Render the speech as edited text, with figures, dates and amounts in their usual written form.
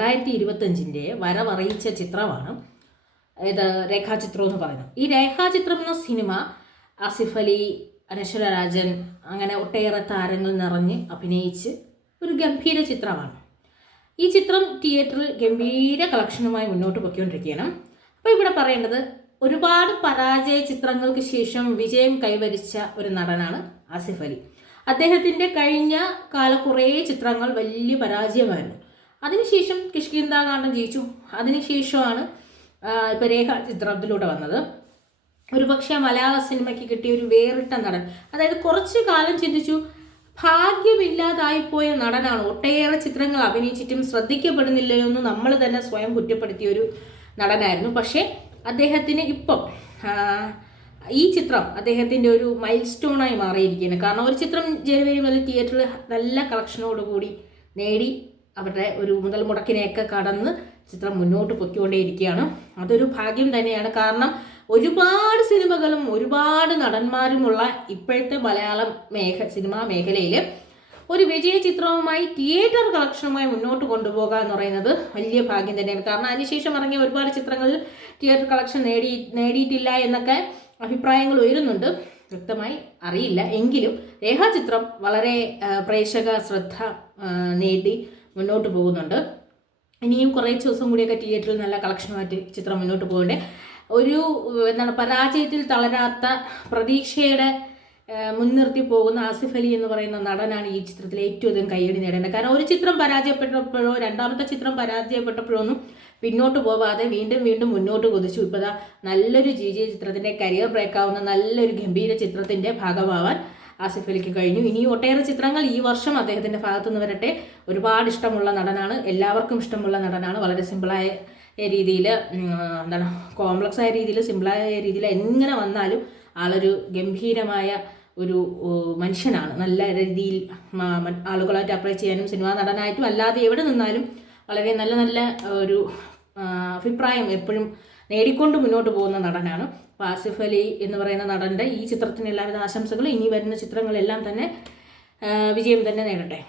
2025 വരവറിയിച്ച ചിത്രമാണ് ഇത് രേഖാചിത്രം എന്ന് പറയുന്നത്. ഈ രേഖാചിത്രം എന്ന സിനിമ ആസിഫ് അലി, അനശ്വര രാജൻ അങ്ങനെ ഒട്ടേറെ താരങ്ങൾ നിറഞ്ഞ് അഭിനയിച്ച് ഒരു ഗംഭീര ചിത്രമാണ്. ഈ ചിത്രം തിയേറ്ററിൽ ഗംഭീര കളക്ഷനുമായി മുന്നോട്ട് പൊയ്ക്കൊണ്ടിരിക്കുകയാണ്. അപ്പോൾ ഇവിടെ പറയേണ്ടത്, ഒരുപാട് പരാജയ ചിത്രങ്ങൾക്ക് ശേഷം വിജയം കൈവരിച്ച ഒരു നടനാണ് ആസിഫ് അലി. അദ്ദേഹത്തിൻ്റെ കഴിഞ്ഞ കാല കുറേ ചിത്രങ്ങൾ വലിയ പരാജയമായിരുന്നു. അതിനുശേഷം കിഷ്കിന്ധാകാന്ഡം ജയിച്ചു. അതിനുശേഷമാണ് ഇപ്പോൾ രേഖ ചിത്രത്തിലൂടെ വന്നത്. ഒരുപക്ഷെ മലയാള സിനിമയ്ക്ക് കിട്ടിയ ഒരു വേറിട്ട നടൻ. അതായത് കുറച്ചു കാലം ചിന്തിച്ചു, ഭാഗ്യമില്ലാതായിപ്പോയ നടനാണ്. ഒട്ടേറെ ചിത്രങ്ങൾ അഭിനയിച്ചിട്ടും ശ്രദ്ധിക്കപ്പെടുന്നില്ലയോ എന്ന് നമ്മൾ തന്നെ സ്വയം കുറ്റപ്പെടുത്തിയ ഒരു നടനായിരുന്നു. പക്ഷേ അദ്ദേഹത്തിന് ഇപ്പം ഈ ചിത്രം അദ്ദേഹത്തിൻ്റെ ഒരു മൈൽ സ്റ്റോണായി മാറിയിരിക്കുകയാണ്. കാരണം ഒരു ചിത്രം ജനുവരി മുതൽ തിയേറ്ററിൽ നല്ല കളക്ഷനോടുകൂടി നേടി അവരുടെ ഒരു മുതൽ മുടക്കിനെയൊക്കെ കടന്ന് ചിത്രം മുന്നോട്ട് പൊയ്ക്കൊണ്ടേയിരിക്കുകയാണ്. അതൊരു ഭാഗ്യം തന്നെയാണ്. കാരണം ഒരുപാട് സിനിമകളും ഒരുപാട് നടന്മാരുമുള്ള ഇപ്പോഴത്തെ മലയാളം സിനിമാ മേഖലയിൽ ഒരു വിജയ ചിത്രവുമായി തിയേറ്റർ കളക്ഷനുമായി മുന്നോട്ട് കൊണ്ടുപോകുക എന്ന് പറയുന്നത് വലിയ ഭാഗ്യം തന്നെയാണ്. കാരണം അതിനുശേഷം ഇറങ്ങിയ ഒരുപാട് ചിത്രങ്ങളിൽ തിയേറ്റർ കളക്ഷൻ നേടിയിട്ടില്ല എന്നൊക്കെ അഭിപ്രായങ്ങൾ ഉയരുന്നുണ്ട്. വ്യക്തമായി അറിയില്ല. എങ്കിലും രേഖാചിത്രം വളരെ പ്രേക്ഷക ശ്രദ്ധ നേടി മുന്നോട്ട് പോകുന്നുണ്ട്. ഇനിയും കുറേ ദിവസം കൂടിയൊക്കെ തിയേറ്ററിൽ നല്ല കളക്ഷനുമായിട്ട് ചിത്രം മുന്നോട്ട് പോകണ്ടേ. ഒരു പരാജയത്തിൽ തളരാത്ത പ്രതീക്ഷയുടെ മുൻനിർത്തി പോകുന്ന ആസിഫ് അലി എന്ന് പറയുന്ന നടനാണ് ഈ ചിത്രത്തിൽ ഏറ്റവും അധികം കയ്യടി നേടേണ്ടത്. കാരണം ഒരു ചിത്രം പരാജയപ്പെട്ടപ്പോഴോ രണ്ടാമത്തെ ചിത്രം പരാജയപ്പെട്ടപ്പോഴോ ഒന്നും പിന്നോട്ട് പോവാതെ വീണ്ടും വീണ്ടും മുന്നോട്ട് കുതിച്ചു. ഇപ്പോൾ നല്ലൊരു ചിത്രത്തിൻ്റെ കരിയർ ബ്രേക്കാവുന്ന നല്ലൊരു ഗംഭീര ചിത്രത്തിൻ്റെ ഭാഗമാവാൻ ആസിഫ് അലിക്ക് കഴിഞ്ഞു. ഇനി ഒട്ടേറെ ചിത്രങ്ങൾ ഈ വർഷം അദ്ദേഹത്തിൻ്റെ ഭാഗത്തുനിന്ന് വരട്ടെ. ഒരുപാട് ഇഷ്ടമുള്ള നടനാണ്, എല്ലാവർക്കും ഇഷ്ടമുള്ള നടനാണ്. വളരെ സിമ്പിളായ രീതിയിൽ കോംപ്ലക്സ് ആയ രീതിയിൽ സിമ്പിളായ രീതിയിൽ എങ്ങനെ വന്നാലും ആളൊരു ഗംഭീരമായ ഒരു മനുഷ്യനാണ്. നല്ല രീതിയിൽ ആളുകളായിട്ട് അപ്രോച്ച് ചെയ്യാനും സിനിമാ നടനായിട്ടും അല്ലാതെ എവിടെ നിന്നാലും വളരെ നല്ല നല്ല ഒരു അഭിപ്രായം എപ്പോഴും നേടിക്കൊണ്ട് മുന്നോട്ട് പോകുന്ന നടനാണ്. അപ്പോൾ ആസിഫ് അലി എന്ന് പറയുന്ന നടൻ്റെ ഈ ചിത്രത്തിന് എല്ലാവിധ ആശംസകളും. ഇനി വരുന്ന ചിത്രങ്ങളെല്ലാം തന്നെ വിജയം തന്നെ നേടട്ടെ.